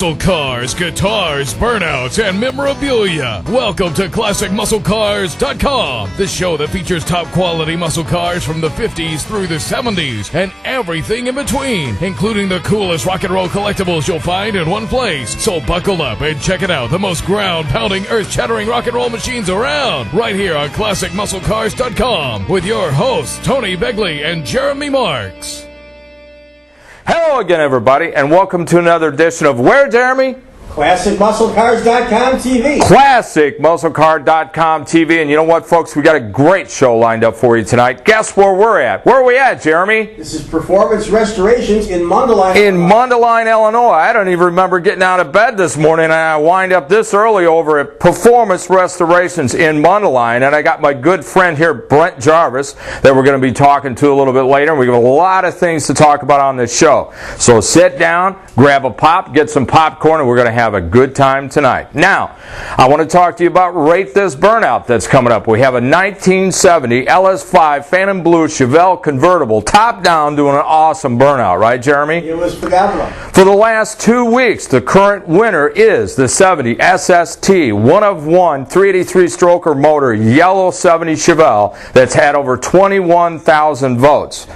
Muscle cars, guitars, burnouts, and memorabilia. Welcome to ClassicMuscleCars.com, the show that features top quality muscle cars from the 50s through the 70s and everything in between, including the coolest rock and roll collectibles you'll find in one place. So buckle up and check it out, the most ground-pounding, earth-shattering rock and roll machines around, right here on ClassicMuscleCars.com with your hosts, Tony Begley and Jeremy Marks. Hello again, everybody, and welcome to another edition of where, Jeremy? ClassicMuscleCars.com TV. ClassicMuscleCars.com TV. And you know what, folks? We got a great show lined up for you tonight. Guess where we're at? Where are we at, Jeremy? This is Performance Restorations in Mundelein. In Mundelein, Illinois. I don't even remember getting out of bed this morning, and I wind up this early over at Performance Restorations in Mundelein. And I got my good friend here, Brent Jarvis, that we're going to be talking to a little bit later. And we have a lot of things to talk about on this show. So sit down, grab a pop, get some popcorn, and we're going to have a good time tonight. Now, I want to talk to you about Rate This Burnout that's coming up. We have a 1970 LS5 Phantom Blue Chevelle convertible, top down, doing an awesome burnout, right, Jeremy? It was phenomenal. For the last 2 weeks, the current winner is the 70 SST, one of one 383 stroker motor yellow 70 Chevelle that's had over 21,000 votes.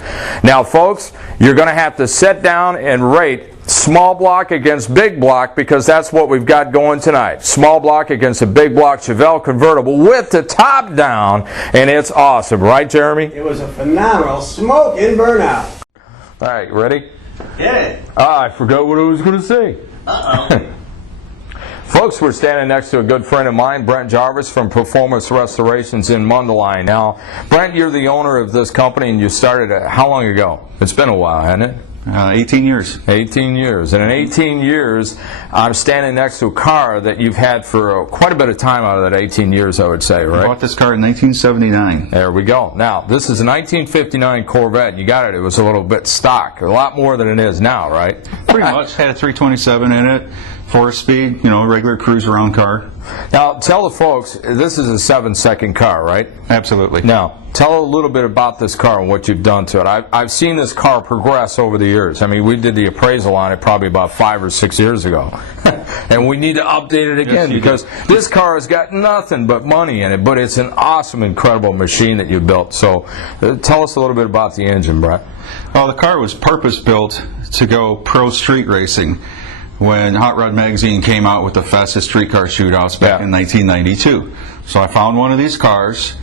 Now, folks, you're going to have to sit down and rate small block against big block, because that's what we've got going tonight. Small block against a big block Chevelle convertible with the top down, and it's awesome, right, Jeremy? It was a phenomenal smoking burnout. All right, ready? Yeah. I forgot what I was going to say. Uh-oh. Folks, we're standing next to a good friend of mine, Brent Jarvis from Performance Restorations in Mundelein. Now, Brent, you're the owner of this company, and you started it how long ago? It's been a while, hasn't it? 18 years. 18 years. And in 18 years, I'm standing next to a car that you've had for quite a bit of time out of that 18 years, I would say, right? I bought this car in 1979. There we go. Now, this is a 1959 Corvette. You got it. It was a little bit stock. A lot more than it is now, right? Pretty much. Had a 327 in it, 4-speed, regular cruise around car. Now, tell the folks, this is a 7-second car, right? Absolutely. Now, tell a little bit about this car and what you've done to it. I've seen this car progress over the years. I mean, we did the appraisal on it probably about 5 or 6 years ago. And we need to update it again, because this car has got nothing but money in it, but it's an awesome, incredible machine that you built. So tell us a little bit about the engine, Brett. Well, the car was purpose-built to go pro street racing when Hot Rod Magazine came out with the fastest street car shootouts back in 1992. So I found one of these cars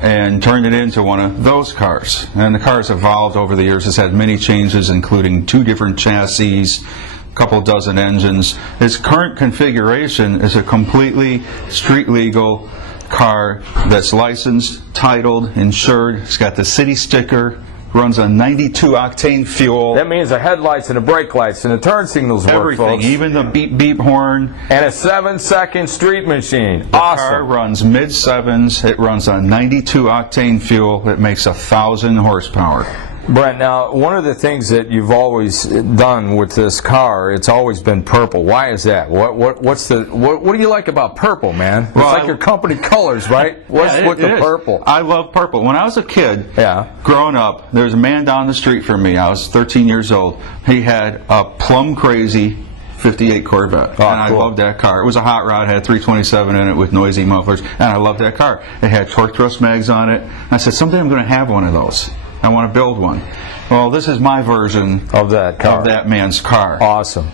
and turned it into one of those cars. And the car's evolved over the years. It's had many changes, including 2 different chassis, a couple dozen engines. Its current configuration is a completely street legal car that's licensed, titled, insured. It's got the city sticker. Runs on 92 octane fuel. That means the headlights and the brake lights and the turn signals work, everything, folks. even the beep beep horn. And a 7-second street machine. The awesome. car runs mid-sevens. It runs on 92 octane fuel. It makes 1,000 horsepower. Brent, now, one of the things that you've always done with this car, it's always been purple. Why is that? What do you like about purple, man? It's like your company colors, right? What's with the purple? I love purple. When I was a kid, growing up, there was a man down the street from me. I was 13 years old. He had a plum crazy 58 Corvette, and I loved that car. It was a hot rod, had 327 in it with noisy mufflers, and I loved that car. It had torque thrust mags on it. I said, someday I'm going to have one of those. I want to build one. Well, this is my version of that car. Of that man's car. Awesome.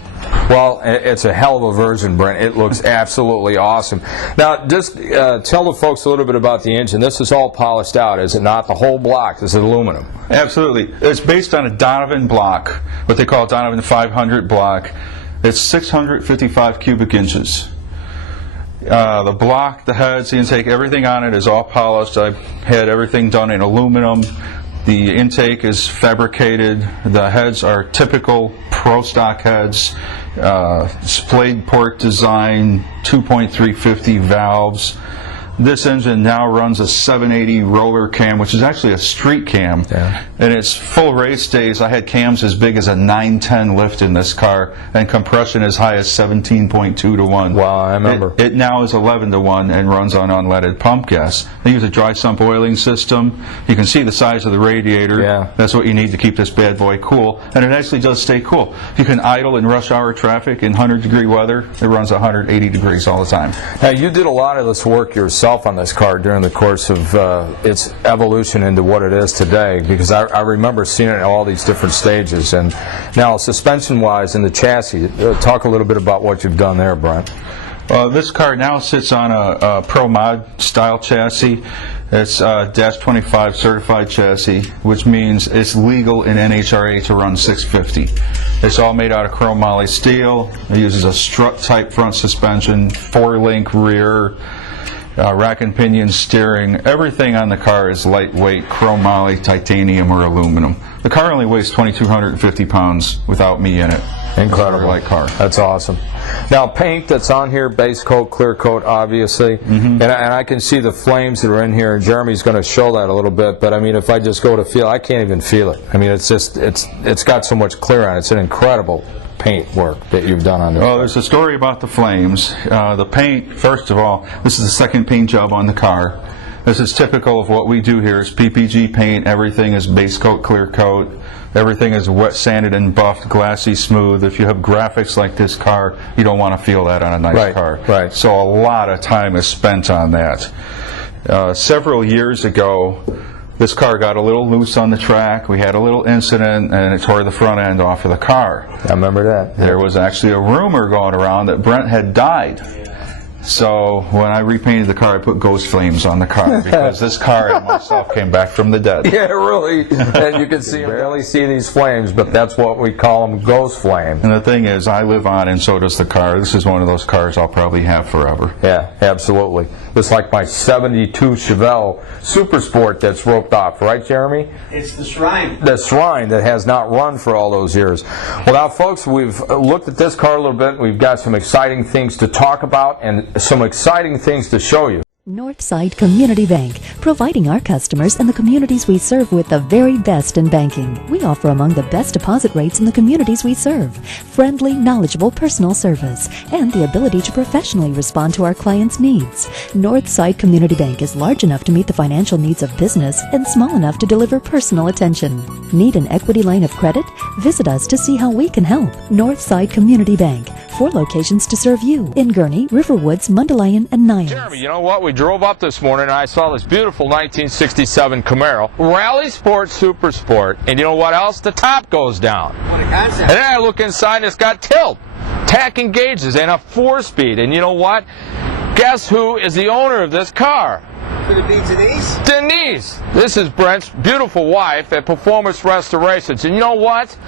Well, it's a hell of a version, Brent. It looks absolutely awesome. Now, just tell the folks a little bit about the engine. This is all polished out, is it not? The whole block, this is aluminum. Absolutely. It's based on a Donovan block, what they call a Donovan 500 block. It's 655 cubic inches. The block, the heads, the intake, everything on it is all polished. I've had everything done in aluminum. The intake is fabricated. The heads are typical pro stock heads. Splayed port design, 2.350 valves. This engine now runs a 780 roller cam, which is actually a street cam. Yeah. And its full race days, I had cams as big as a 910 lift in this car, and compression as high as 17.2 to 1. Wow, I remember. It now is 11 to 1 and runs on unleaded pump gas. They use a dry sump oiling system. You can see the size of the radiator. Yeah. That's what you need to keep this bad boy cool. And it actually does stay cool. You can idle in rush hour traffic in 100-degree weather. It runs 180 degrees all the time. Now, you did a lot of this work yourself on this car during the course of its evolution into what it is today, because I remember seeing it at all these different stages. And now, suspension-wise in the chassis, talk a little bit about what you've done there, Brent. This car now sits on a Pro Mod style chassis. It's a Dash 25 certified chassis, which means it's legal in NHRA to run 650. It's all made out of chrome moly steel. It uses a strut type front suspension, 4-link rear, rack and pinion steering. Everything on the car is lightweight, chrome moly, titanium, or aluminum. The car only weighs 2,250 pounds without me in it. Incredible. Light car. That's awesome. Now, paint that's on here, base coat, clear coat, obviously, and I can see the flames that are in here, and Jeremy's going to show that a little bit, but I mean, if I just go to feel, I can't even feel it. I mean, it's just, it's got so much clear on it. It's an incredible paint work that you've done on it. Well, there's a story about the flames. The paint, first of all, this is the second paint job on the car. This is typical of what we do here. Is PPG paint. Everything is base coat, clear coat. Everything is wet sanded and buffed, glassy smooth. If you have graphics like this car, you don't want to feel that on a nice car. Right. So a lot of time is spent on that. Several years ago, this car got a little loose on the track. We had a little incident, and it tore the front end off of the car. I remember that. There was actually a rumor going around that Brent had died. So when I repainted the car, I put ghost flames on the car, because this car and myself came back from the dead. Yeah, really. And you can barely see these flames, but that's what we call them, ghost flames. And the thing is, I live on, and so does the car. This is one of those cars I'll probably have forever. Yeah, absolutely. It's like my 72 Chevelle Super Sport that's roped off, right, Jeremy? It's the Shrine. The Shrine that has not run for all those years. Well, now, folks, we've looked at this car a little bit. We've got some exciting things to talk about and some exciting things to show you. Northside Community Bank, providing our customers and the communities we serve with the very best in banking. We offer among the best deposit rates in the communities we serve, friendly, knowledgeable personal service, and the ability to professionally respond to our clients' needs. Northside Community Bank is large enough to meet the financial needs of business and small enough to deliver personal attention. Need an equity line of credit? Visit us to see how we can help. Northside Community Bank, 4 locations to serve you in Gurnee, Riverwoods, Mundelein, and Niles. Jeremy, you know what? We drove up this morning and I saw this beautiful 1967 Camaro Rally Sport Super Sport, and you know what else? The top goes down. What a concept. And then I look inside and it's got tilt, tack and gauges, and a 4-speed. And you know what? Guess who is the owner of this car? Could it be Denise? Denise! This is Brent's beautiful wife at Performance Restorations. And you know what?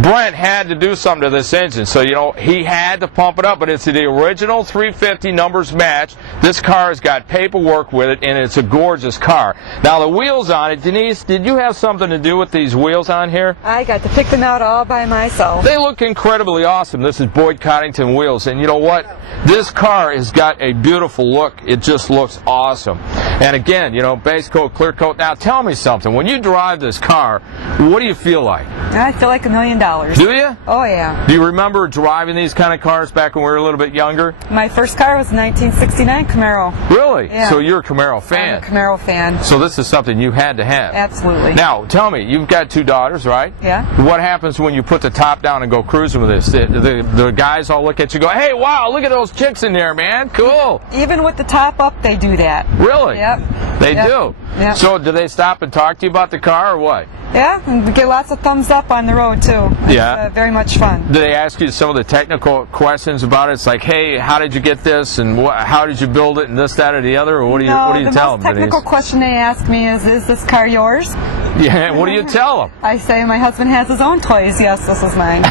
Brent had to do something to this engine, so you know he had to pump it up, but it's the original 350 numbers match. This car has got paperwork with it, and it's a gorgeous car. Now the wheels on it, Denise, did you have something to do with these wheels on here? I got to pick them out all by myself. They look incredibly awesome. This is Boyd Coddington wheels, and you know what? This car has got a beautiful look. It just looks awesome. And again, you know, base coat, clear coat. Now tell me something. When you drive this car, what do you feel like? I feel like $1 million. Do you? Oh, yeah. Do you remember driving these kind of cars back when we were a little bit younger? My first car was a 1969 Camaro. Really? Yeah. So you're a Camaro fan? I'm a Camaro fan. So this is something you had to have? Absolutely. Now, tell me, you've got 2 daughters, right? Yeah. What happens when you put the top down and go cruising with this? The guys all look at you and go, hey, wow, look at those chicks in there, man. Cool. Even with the top up, they do that. Really? Yep. They Yep. do? Yep. So do they stop and talk to you about the car or what? Yeah, and we get lots of thumbs up on the road, too. It's, Yeah. very much fun. Do they ask you some of the technical questions about it? It's like, hey, how did you get this, and how did you build it, and this, that, or the other, or what do you tell them? The most technical question they ask me is this car yours? Yeah, what do you tell them? I say my husband has his own toys. Yes, this is mine.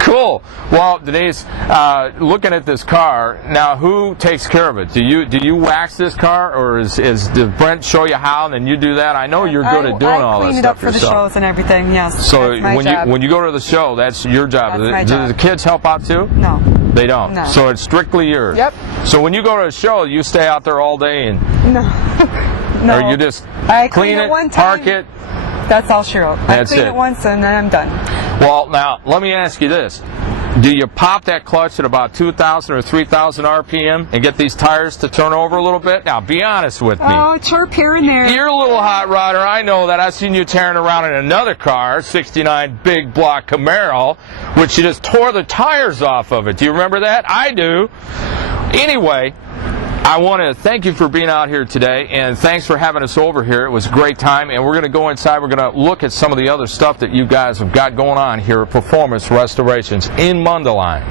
Cool. Well, Denise, looking at this car, now who takes care of it? Do you wax this car, or does Brent show you how, and then you do that? I know you're good at doing all that stuff yourself. I clean it up for the shows and everything, yes. So that's my job. when you go to the show, that's your job. That's my Do job. the kids help out too? No. They don't. No. So it's strictly yours. Yep. So when you go to a show, you stay out there all day and No. or you just I clean it, one time. park it? That's all she wrote. I That's clean it. it once and then I'm done. Well, now, let me ask you this. Do you pop that clutch at about 2,000 or 3,000 RPM and get these tires to turn over a little bit? Now, be honest with me. Oh, chirp here and there. You're a little hot rodder. I know that. I've seen you tearing around in another car, 69 big block Camaro, which you just tore the tires off of it. Do you remember that? I do. Anyway, I want to thank you for being out here today, and thanks for having us over here. It was a great time, and we're going to go inside. We're going to look at some of the other stuff that you guys have got going on here at Performance Restorations in Mundelein.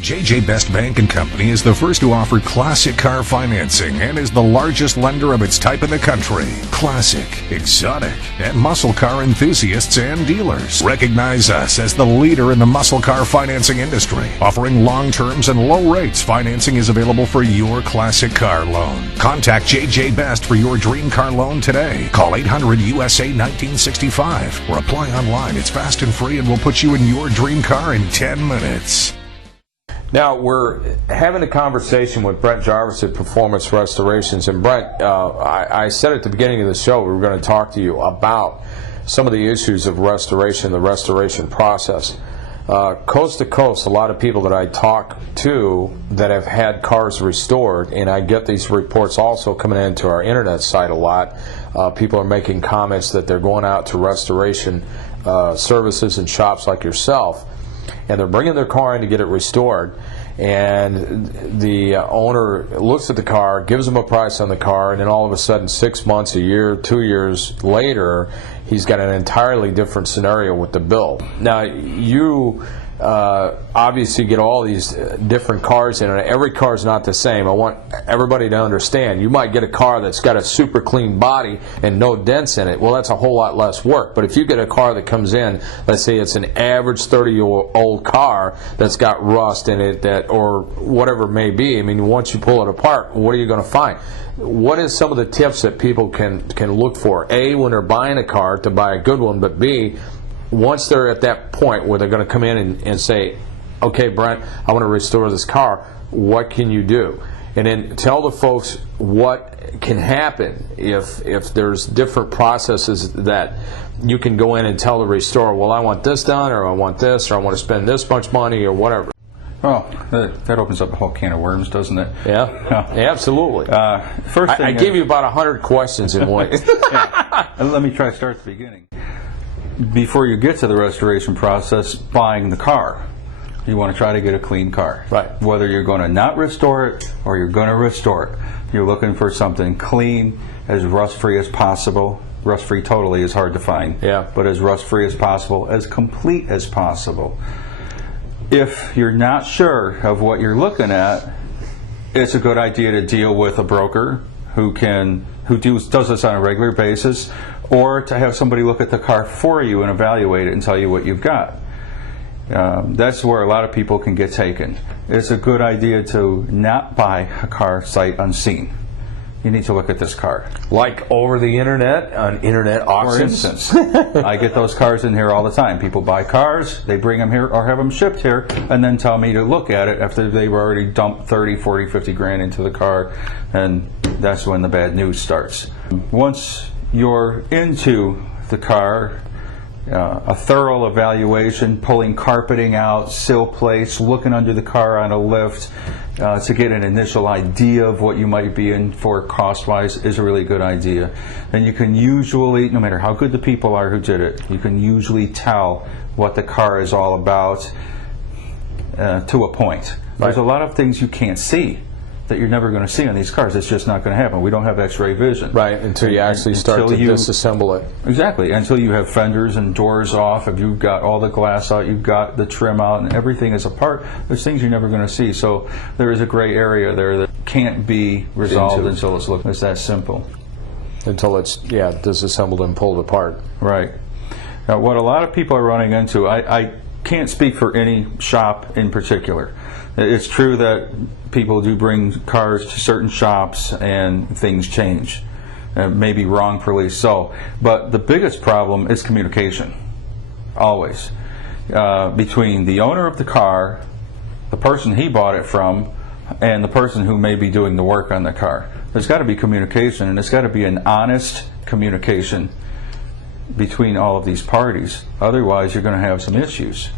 J.J. Best Bank & Company is the first to offer classic car financing and is the largest lender of its type in the country. Classic, exotic, and muscle car enthusiasts and dealers recognize us as the leader in the muscle car financing industry. Offering long terms and low rates, financing is available for your classic car loan. Contact J.J. Best for your dream car loan today. Call 800-USA-1965 or apply online. It's fast and free and will put you in your dream car in 10 minutes. Now, we're having a conversation with Brent Jarvis at Performance Restorations. And Brent, I said at the beginning of the show we were going to talk to you about some of the issues of restoration, the restoration process. Coast to coast, a lot of people that I talk to that have had cars restored, and I get these reports also coming into our internet site a lot. People are making comments that they're going out to restoration services and shops like yourself, and they're bringing their car in to get it restored, and the owner looks at the car, gives them a price on the car, and then all of a sudden 6 months, a year, 2 years later, he's got an entirely different scenario with the bill. Now, you obviously get all these different cars in, and every car is not the same. I want everybody to understand. You might get a car that's got a super clean body and no dents in it. Well, that's a whole lot less work. But if you get a car that comes in, let's say it's an average 30-year-old car that's got rust in it, that or whatever it may be, I mean, once you pull it apart, what are you going to find? What is some of the tips that people can look for? A, when they're buying a car, to buy a good one, but B, once they're at that point where they're going to come in and say, okay, Brent, I want to restore this car, what can you do? And then tell the folks what can happen if there's different processes that you can go in and tell the restorer, well, I want this done, or I want this, or I want to spend this much money, or whatever. Well, that opens up a whole can of worms, doesn't it? Yeah, absolutely. First thing I gave you about 100 questions in one. Yeah. Let me try to start at the beginning. Before you get to the restoration process, buying the car, you want to try to get a clean car. Right. Whether you're going to not restore it or you're going to restore it, you're looking for something clean, as rust-free as possible. Rust-free totally is hard to find. Yeah. But as rust-free as possible, as complete as possible. If you're not sure of what you're looking at, it's a good idea to deal with a broker who does this on a regular basis, or to have somebody look at the car for you and evaluate it and tell you what you've got. That's where a lot of people can get taken. It's a good idea to not buy a car sight unseen. You need to look at this car. Like over the internet, on internet auctions? For instance, I get those cars in here all the time. People buy cars, they bring them here or have them shipped here, and then tell me to look at it after they've already dumped 30, 40, 50 grand into the car, and that's when the bad news starts. Once you're into the car, a thorough evaluation, pulling carpeting out, sill plates, looking under the car on a lift to get an initial idea of what you might be in for cost-wise is a really good idea. And you can usually, no matter how good the people are who did it, you can usually tell what the car is all about to a point. Right. There's a lot of things you can't see that you're never going to see on these cars. It's just not going to happen. We don't have x-ray vision. Right, until you actually start to disassemble it. Exactly, until you have fenders and doors off, if you've got all the glass out, you've got the trim out, and everything is apart, there's things you're never going to see. So there is a gray area there that can't be resolved until it's looked. It's that simple. Until it's, disassembled and pulled apart. Right. Now, what a lot of people are running into, I can't speak for any shop in particular. It's true that people do bring cars to certain shops and things change, maybe wrongfully so. But the biggest problem is communication, always, between the owner of the car, the person he bought it from, and the person who may be doing the work on the car. There's got to be communication, and it's got to be an honest communication between all of these parties. Otherwise, you're going to have some issues.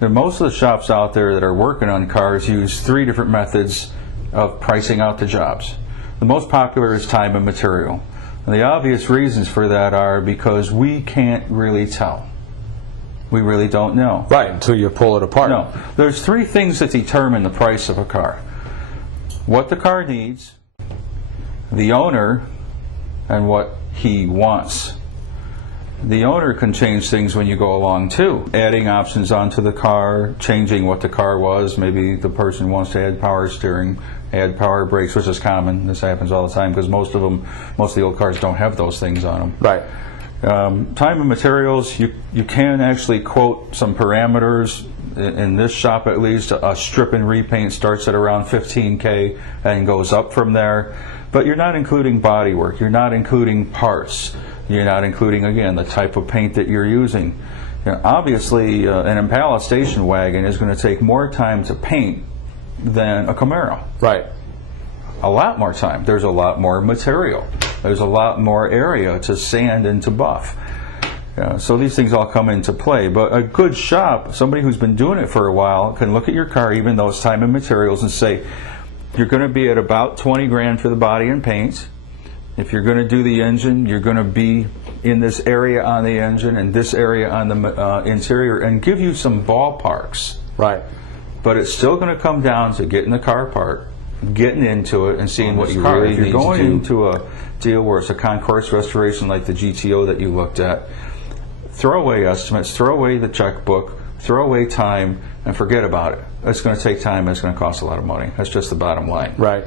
And most of the shops out there that are working on cars use 3 different methods of pricing out the jobs. The most popular is time and material. And the obvious reasons for that are because we can't really tell. We really don't know. Right, until you pull it apart. No. There's 3 things that determine the price of a car. What the car needs, the owner, and what he wants. The owner can change things when you go along too. Adding options onto the car, changing what the car was. Maybe the person wants to add power steering, add power brakes, which is common. This happens all the time because most of the old cars don't have those things on them. Right. Time and materials, you can actually quote some parameters. In this shop at least, a strip and repaint starts at around $15K and goes up from there. But you're not including body work, you're not including parts, you're not including, again, the type of paint that you're using. You know, obviously, an Impala station wagon is going to take more time to paint than a Camaro. Right. A lot more time. There's a lot more material. There's a lot more area to sand and to buff. So these things all come into play. But a good shop, somebody who's been doing it for a while, can look at your car, even though it's time and materials, and say, you're going to be at about 20 grand for the body and paint. If you're going to do the engine, you're going to be in this area on the engine and this area on the interior, and give you some ballparks. Right. But it's still going to come down to getting the car apart, getting into it, and seeing what you really need to do. If you're going into a deal where it's a concourse restoration like the GTO that you looked at, throw away estimates, throw away the checkbook, throw away time, and forget about it. It's going to take time, and it's going to cost a lot of money. That's just the bottom line. Right.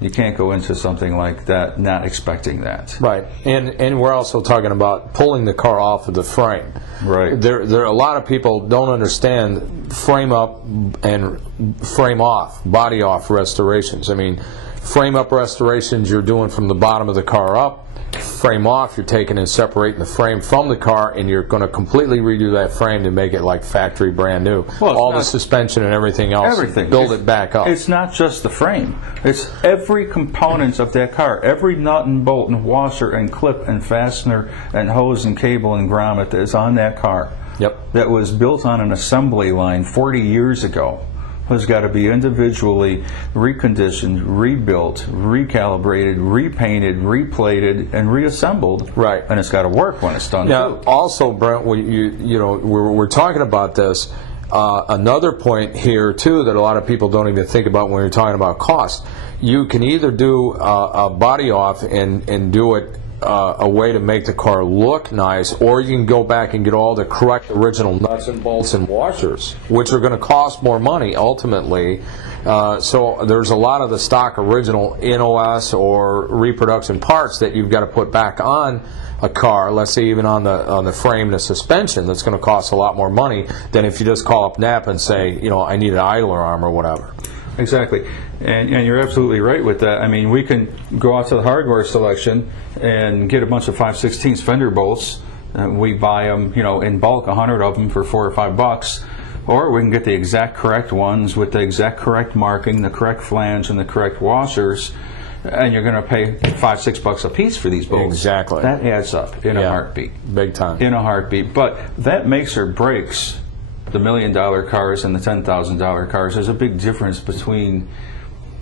You can't go into something like that not expecting that. Right. And we're also talking about pulling the car off of the frame. Right. There are a lot of people don't understand frame up and frame off, body off restorations. I mean, frame up restorations you're doing from the bottom of the car up. Frame off, you're taking and separating the frame from the car, and you're going to completely redo that frame to make it like factory brand new. Well, all the suspension and everything else. Everything. Build it back up. It's not just the frame. It's every component of that car. Every nut and bolt and washer and clip and fastener and hose and cable and grommet that is on that car. Yep. That was built on an assembly line 40 years ago. Has got to be individually reconditioned, rebuilt, recalibrated, repainted, replated, and reassembled. Right. And it's got to work when it's done. Now, too. also, Brent, we're talking about this. Another point here too that a lot of people don't even think about when you're talking about cost. You can either do a body off and do it a way to make the car look nice, or you can go back and get all the correct original nuts and bolts and washers, which are going to cost more money ultimately. So there's a lot of the stock original NOS or reproduction parts that you've got to put back on a car, let's say even on the frame and the suspension, that's going to cost a lot more money than if you just call up Napa and say, I need an idler arm or whatever. Exactly, and you're absolutely right with that. I mean, we can go out to the hardware selection and get a bunch of 5/16 fender bolts. We buy them, in bulk, 100 of them for $4 or $5, or we can get the exact correct ones with the exact correct marking, the correct flange, and the correct washers, and you're going to pay $5-6 a piece for these bolts. Exactly. That adds up in a heartbeat. Big time. In a heartbeat, but that makes or breaks the $1 million cars and the $10,000 cars. There's a big difference between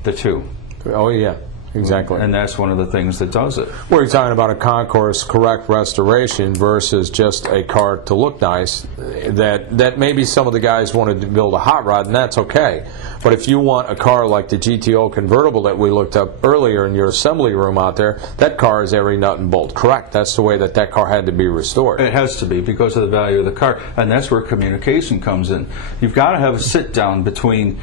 the two. Oh yeah, exactly. And that's one of the things that does it. We're talking about a concourse correct restoration versus just a car to look nice. That maybe some of the guys wanted to build a hot rod, and that's okay. But if you want a car like the GTO convertible that we looked up earlier in your assembly room out there, that car is every nut and bolt correct. That's the way that car had to be restored. It has to be because of the value of the car, and that's where communication comes in. You've got to have a sit down between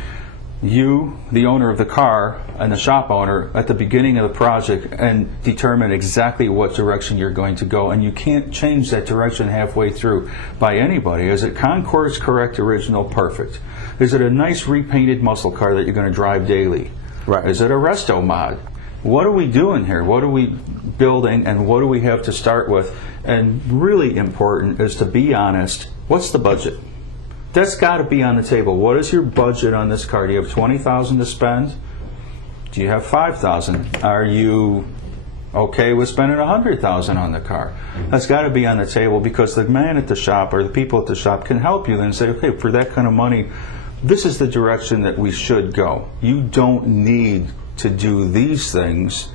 you, the owner of the car, and the shop owner at the beginning of the project and determine exactly what direction you're going to go. And you can't change that direction halfway through by anybody. Is it concourse correct, original, perfect? Is it a nice repainted muscle car that you're going to drive daily? Right. Is it a resto mod? What are we doing here? What are we building, and what do we have to start with? And really important is to be honest. What's the budget? That's got to be on the table. What is your budget on this car? Do you have $20,000 to spend? Do you have $5,000? Are you okay with spending $100,000 on the car? That's got to be on the table, because the man at the shop or the people at the shop can help you then say, okay, for that kind of money, this is the direction that we should go. You don't need to do these things,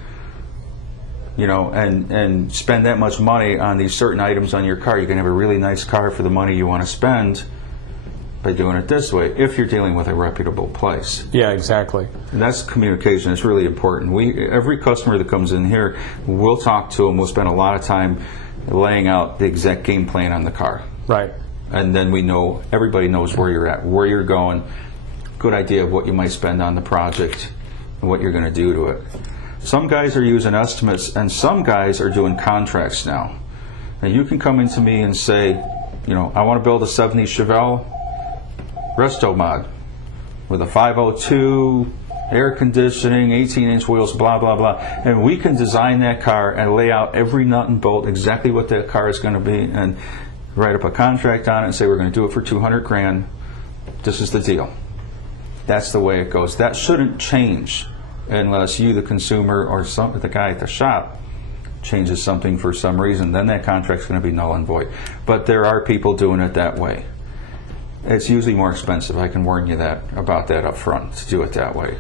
you know, and spend that much money on these certain items on your car. You can have a really nice car for the money you want to spend by doing it this way, if you're dealing with a reputable place. Yeah, exactly. And that's communication. It's really important. Every customer that comes in here, we'll talk to them. We'll spend a lot of time laying out the exact game plan on the car. Right. And then we know, everybody knows where you're at, where you're going, good idea of what you might spend on the project and what you're going to do to it. Some guys are using estimates, and some guys are doing contracts now. And you can come into me and say, you know, I want to build a 70 Chevelle resto mod with a 502, air conditioning, 18-inch wheels, blah, blah, blah. And we can design that car and lay out every nut and bolt, exactly what that car is going to be, and write up a contract on it and say we're going to do it for $200,000. This is the deal. That's the way it goes. That shouldn't change unless you, the consumer, or the guy at the shop changes something for some reason. Then that contract's going to be null and void. But there are people doing it that way. It's usually more expensive. I can warn you about that up front, to do it that way.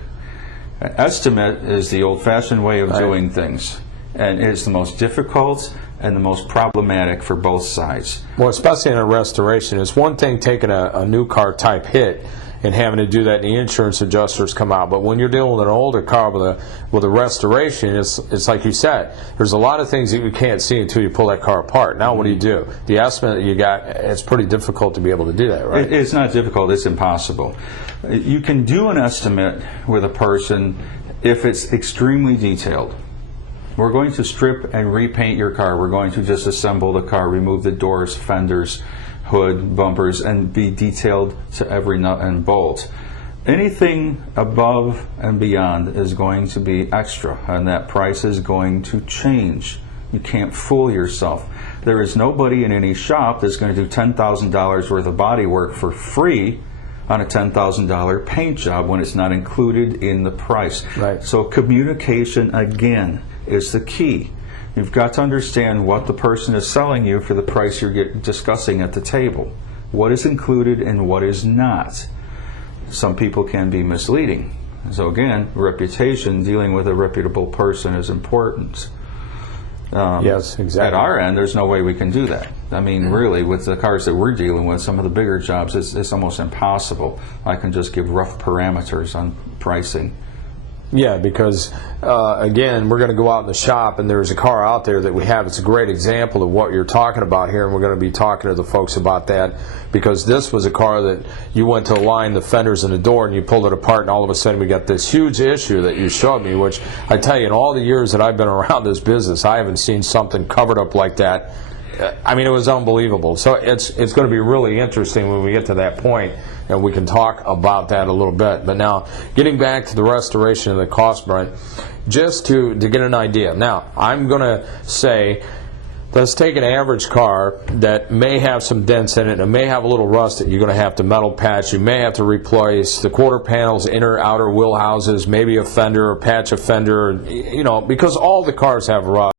An estimate is the old-fashioned way of doing things, and it's the most difficult and the most problematic for both sides. Well, especially in a restoration, it's one thing taking a new car type hit and having to do that, and the insurance adjusters come out. But when you're dealing with an older car with a restoration, it's like you said, there's a lot of things that you can't see until you pull that car apart. Now what do you do? The estimate that you got, it's pretty difficult to be able to do that, right? It's not difficult, it's impossible. You can do an estimate with a person if it's extremely detailed. We're going to strip and repaint your car. We're going to disassemble the car, remove the doors, fenders, hood, bumpers, and be detailed to every nut and bolt. Anything above and beyond is going to be extra, and that price is going to change. You can't fool yourself. There is nobody in any shop that's going to do $10,000 worth of body work for free on a $10,000 paint job when it's not included in the price. Right. So communication, again, is the key. You've got to understand what the person is selling you for the price you're discussing at the table. What is included and what is not. Some people can be misleading. So again, reputation, dealing with a reputable person is important. Yes, exactly. At our end, there's no way we can do that. I mean, really, with the cars that we're dealing with, some of the bigger jobs, it's almost impossible. I can just give rough parameters on pricing. Yeah, because again, we're going to go out in the shop, and there's a car out there that we have. It's a great example of what you're talking about here, and we're going to be talking to the folks about that, because this was a car that you went to align the fenders and the door, and you pulled it apart, and all of a sudden we got this huge issue that you showed me, which I tell you, in all the years that I've been around this business, I haven't seen something covered up like that. I mean, it was unbelievable. So it's going to be really interesting when we get to that point, and we can talk about that a little bit. But now, getting back to the restoration and the cost, Brent, just to get an idea. Now, I'm going to say, let's take an average car that may have some dents in it, and may have a little rust that you're going to have to metal patch. You may have to replace the quarter panels, inner, outer wheel houses, maybe a fender, or patch a fender, you know, because all the cars have rust.